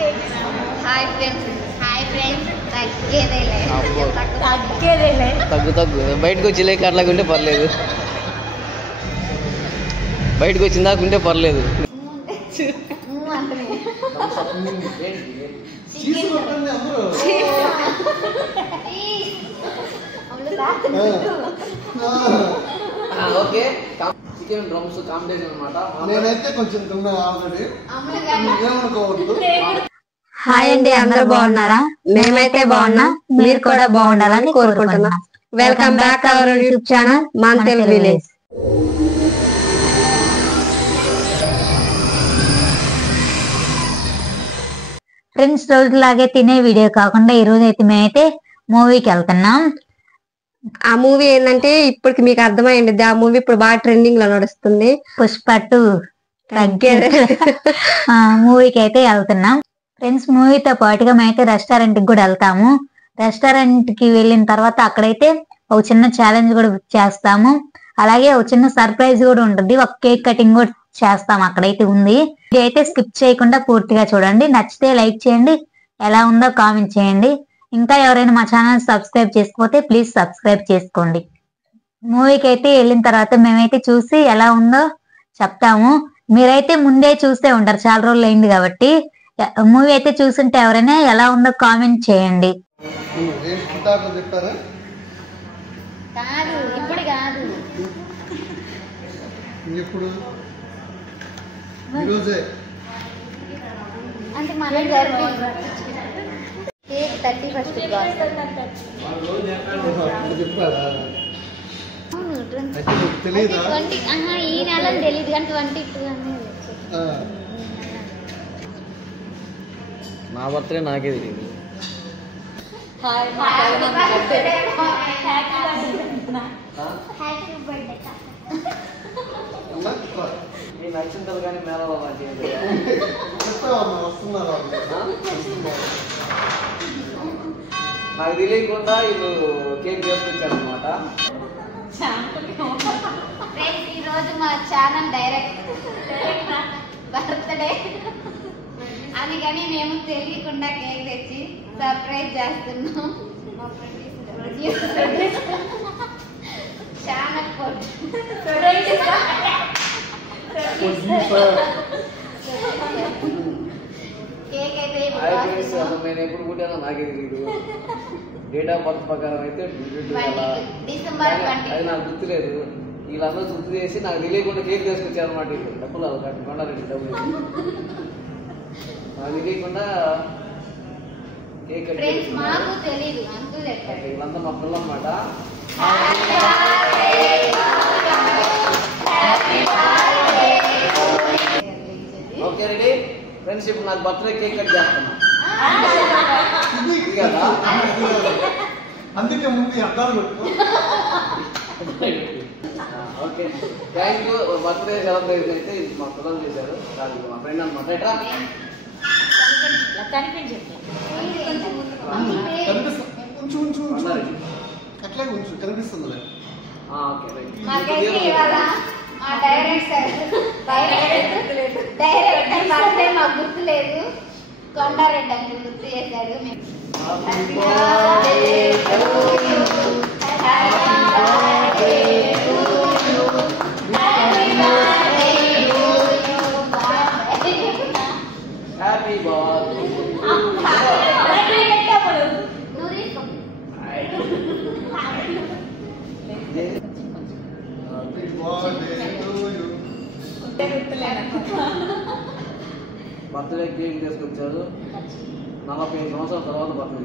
Hi friends తగ్గు బయటకు వచ్చి లేక అట్లాగుంటే పర్లేదు, బయటకు వచ్చిందాకుంటే పర్లేదు. ఓకే చికెన్ డ్రమ్స్ కాంబినేషన్ అన్నమాట. నేనైతే కొంచెం తిన్నా ఆల్రెడీ, ఏమనుకోవద్దు. హాయ్ అండి, అందరూ బాగున్నారా? మేమైతే బాగున్నాం, మీరు కూడా బాగుండాలని కోరుకుంటున్నాం. Welcome back our YouTube channel మన తెలుగు విలేజ్. ఫ్రెండ్స్, రోజులాగే తినే వీడియో కాకుండా ఈ రోజు అయితే మేమైతే మూవీకి వెళ్తున్నాం. ఆ మూవీ ఏంటంటే ఇప్పటికి మీకు అర్థమైంది, ఆ మూవీ ఇప్పుడు బాగా ట్రెండింగ్ లో నడుస్తుంది. పుష్ప 2 మూవీకి అయితే వెళ్తున్నాం. ఫ్రెండ్స్, మూవీతో పాటుగా మేమైతే రెస్టారెంట్ కి కూడా వెళ్తాము. రెస్టారెంట్ కి వెళ్ళిన తర్వాత అక్కడైతే ఒక చిన్న ఛాలెంజ్ కూడా చేస్తాము. అలాగే ఒక చిన్న సర్ప్రైజ్ కూడా ఉంటుంది, ఒక కేక్ కటింగ్ కూడా చేస్తాం. అక్కడైతే ఉంది. ఇది అయితే స్కిప్ చేయకుండా పూర్తిగా చూడండి. నచ్చితే లైక్ చేయండి, ఎలా ఉందో కామెంట్ చేయండి. ఇంకా ఎవరైనా మా ఛానల్ సబ్స్క్రైబ్ చేసుకోకపోతే ప్లీజ్ సబ్స్క్రైబ్ చేసుకోండి. మూవీకి అయితే వెళ్ళిన తర్వాత మేమైతే చూసి ఎలా ఉందో చెప్తాము. మీరైతే ముందే చూస్తే ఉంటారు, చాలా రోజులు అయింది కాబట్టి. మూవీ అయితే చూస్తుంటే ఎవరైనా ఎలా ఉందో కామెంట్ చేయండి. ఇప్పుడు కాదు, అంటే మన 31st ఈ నెల తెలీదు కానీ 22 నా బర్త్డే నాకే తెలియదు. నచ్చింది కానీ మేళ నాకు తెలియకుండా వీళ్ళు కేక్ చేసుకొచ్చారు అనమాట. ఈ రోజు మా ఛానల్ డైరెక్ట్ బర్త్డే అని కానీ మేము తెలియకుండా కేక్ తెచ్చి సర్ప్రైజ్ చేస్తున్నాం. చాలా కేక్ అయితే నేను ఎప్పుడు పుట్టానో నాకే తెలియదు. డేట్ ఆఫ్ బర్త్ ప్రకారం అయితే డిసెంబర్ 20 అది నాకు గుర్తులేదు. వీళ్ళందరూ గుర్తు చేసి నాకు తెలియకుండా కేక్ తీసుకొచ్చారు అనమాట. డబ్బులు కొండారెడ్డి డబ్బులు నాకు తెలియకుండా కేక్ మాకు తెలీదు, అంకుల్ చెప్పారు. వీళ్ళంతా మా పిల్లలు అన్నమాట. ఓకే రెడీ ఫ్రెండ్స్, ఇప్పుడు నాకు బర్త్డే కేక్ కట్ చేస్తున్నా. అందుకే ముందు అర్థాలు పెట్టు. Okay, thank you. Birthday celebration అయితే ఇది మా పిల్లలు చేశారు, కాదు మా ఫ్రెండ్ అనమాట. అట్లే కొంచెం కనిపిస్తుంది. డైరెక్టర్ బర్త్డే మాకు గుర్తులేదు, కొండారెడ్డి అంకుల్ గుర్తు చేశారు. Happy birthday. బర్త్డే కేక్ తీసుకొచ్చారు. 45 సంవత్సరాల తర్వాత బర్త్డే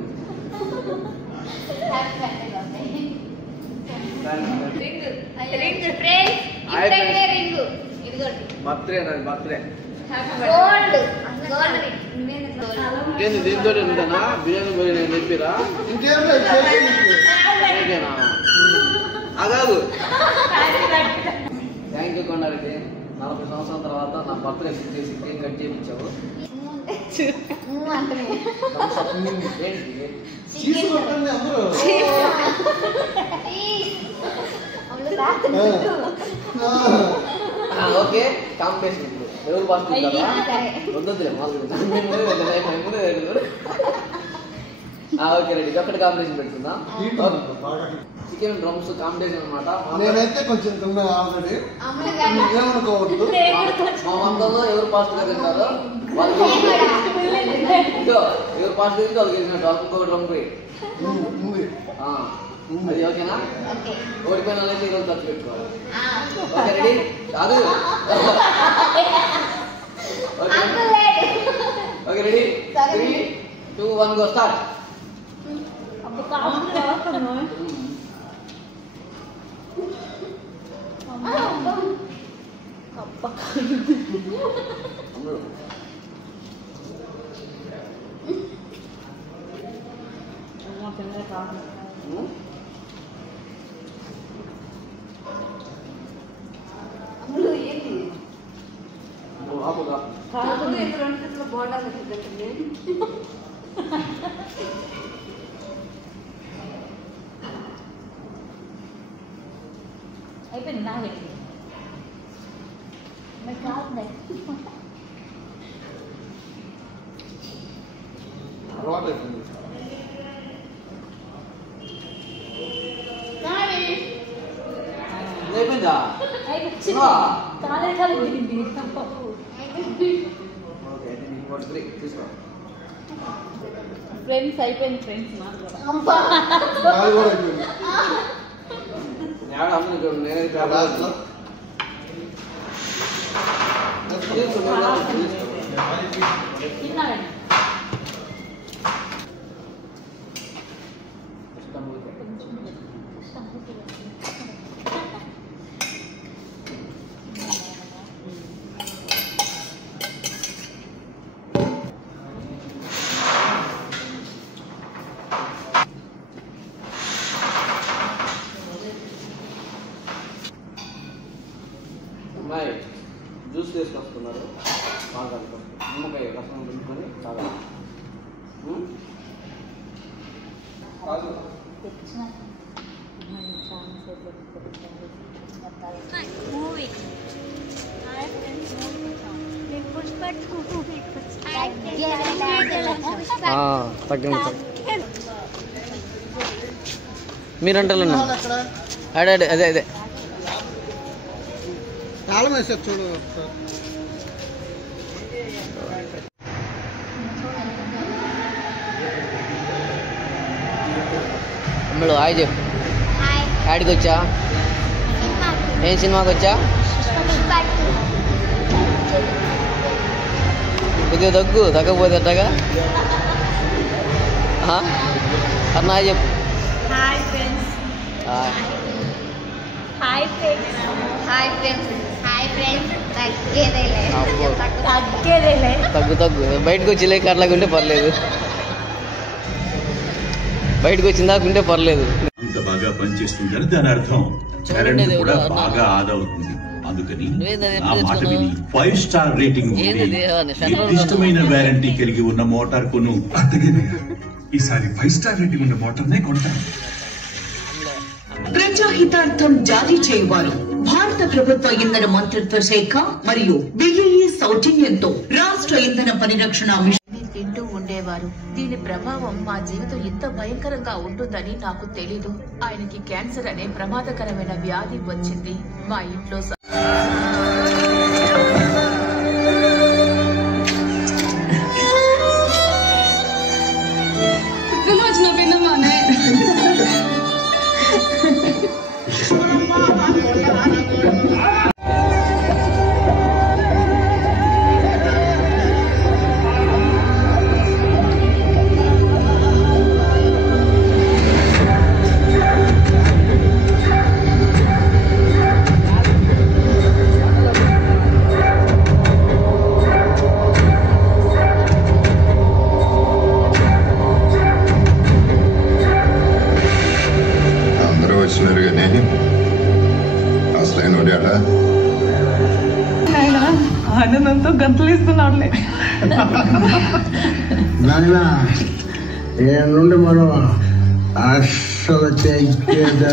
బర్త్డే నాది బర్త్డే. ఇంకేంది దీంతో ఉంటానా? బిర్యానీ బిర్యానీ నేను చెప్పిరా ఇంకేనా? కాదు. Thank you Kondareddy. 40 సంవత్సరాల తర్వాత నా బర్త్డే చేసి కేక్ కట్ చేయించావు. ఓకే, కాంపిటీషన్ ఇప్పుడు ఎవరు ఫాస్ట్ వద్దులే ఓకే రెడీ ఒకటి కాంపిటీషన్ పెడుతుందాం చికెన్ డ్రమ్స్ కాంపిటీషన్ అనమాట నేనైతే కొంచెం తిన్నా ఆల్రెడీ ఏమనుకోవద్దు మా వంటల్లో ఎవరు ఫాస్ట్ గా తింటారో వాళ్ళు ఎవరు ఫాస్ట్ తింటే వాళ్ళు గెలిచినట్టు వాళ్ళకి ఇంకొక డ్రమ్ ఫ్రీ అది ఓకేనా ఓడిపోయిన వాళ్ళైతే ఈరోజు ఖర్చు పెట్టుకోవాలి ఓకే రెడీ కాదు ఓకే రెడీ 3, 2, 1 గో స్టార్ట్ అయిపోయింది నా అలవాటు అయిపోయింది అయిపోయిందా ఫ్రెండ్స్ అయిపోయింది ఫ్రెండ్స్ మాకు నాది కూడా అయిపోయింది నేనైతే తిన్నారండి అమ్మాయి జ్యూస్ తీసుకొస్తున్నారు బాగా నిమ్మకాయ రసం పెట్టుకొని చాలా మీరంటే అదే అదే అదే అదే తాళం వేసారు చూడు అమ్మడు హాయ్ చెప్పు యాడికి వచ్చా ఏం సినిమాకి వచ్చా కొద్దిగా తగ్గకపోతే అట్టగా అన్న హాయ్ చెప్పు hi friends hi friends hi friends hi friends తగ్గేదేలే తగ్గు బయటకు వచ్చి లేక అట్లాగుంటే పర్లేదు బయటకు వచ్చిన దాకుంటే పర్లేదు అంత బాగా పనిచేస్తుందని దాని అర్థం కరెంట్ కూడా బాగా ఆదా అవుతుంది అందుకని ఆ మాట విని 5 స్టార్ రేటింగ్ నిర్దిష్టమైన వారంటీ కలిగి ఉన్న మోటార్ కొను ఈసారి 5 స్టార్ రేటింగ్ ఉన్న మోటార్నే కొంటాను ప్రజాహితార్థం జారీ చేయవారు భారత ప్రభుత్వ ఇంధన మంత్రిత్వ శాఖ మరియు బిఏఈ సౌజన్యంతో రాష్ట్ర ఇంధన పరిరక్షణ మిషన్ తింటూ ఉండేవారు. దీని ప్రభావం మా జీవితం ఎంత భయంకరంగా ఉంటుందని నాకు తెలీదు. ఆయనకి క్యాన్సర్ అనే ప్రమాదకరమైన వ్యాధి వచ్చింది. మా ఇంట్లో ఆనందంతో గంతులేస్తున్నాడులే. నాయన ఏ నుండి మనం అస్సలు చెయ్యేదా